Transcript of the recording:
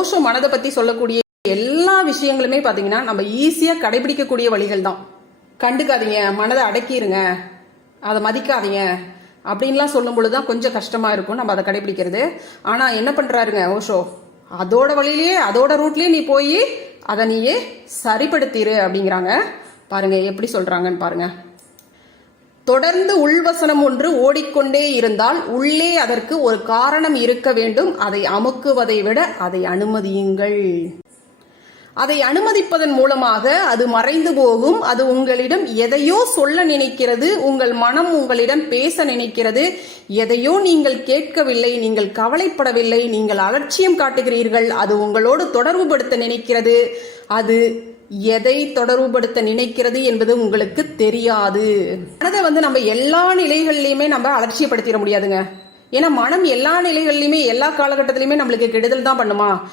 தோஷம் மனதை பத்தி சொல்லக்கூடிய எல்லா விஷயங்களுமே பாத்தீங்கன்னா நம்ம ஈஸியா கடைபிடிக்கக்கூடிய வழிகள் தான். கண்டுக்காதீங்க மனதை அடக்கிடுங்க அதை மதிக்காதீங்க. அப்படின்லாம் சொல்லும் பொழுதுதான் கொஞ்சம் கஷ்டமா இருக்கும் நம்ம அதை கடைபிடிக்கிறது. ஆனா என்ன பண்றாருங்க ஓஷோ? அதோட வழியிலேயே அதோட ரூட்லயே நீ போய் அதை நீயே சரிப்படுத்திரு அப்படிங்கிறாங்க. பாருங்க எப்படி சொல்றாங்கன்னு பாருங்க. தொடர்ந்து உள்வசனம் ஒன்று ஓடிக்கொண்டே இருந்தால் உள்ளே அதற்கு ஒரு காரணம் இருக்க வேண்டும். அதை அமுக்குவதை விட அதை அனுமதியுங்கள். அதை அனுமதிப்பதன் மூலமாக அது மறைந்து போகும். அது உங்களிடம் எதையோ சொல்ல நினைக்கிறது. உங்கள் மனம் உங்களிடம் பேச நினைக்கிறது. எதையோ நீங்கள் கேட்கவில்லை நீங்கள் கவலைப்படவில்லை நீங்கள் அலட்சியம் காட்டுகிறீர்கள். அது உங்களோடு தொடர்புபடுத்த நினைக்கிறது. அது எதை தொடர்புபடுத்த நினைக்கிறது என்பது உங்களுக்கு தெரியாது. மனதை வந்து நம்ம எல்லா நிலைகள்லையுமே நம்ம அலட்சியப்படுத்திட முடியாதுங்க. ஏன்னா மனம் எல்லா நிலைகள்லையுமே எல்லா காலகட்டத்திலையுமே நம்மளுக்கு கெடுதல் தான் பண்ணுமா?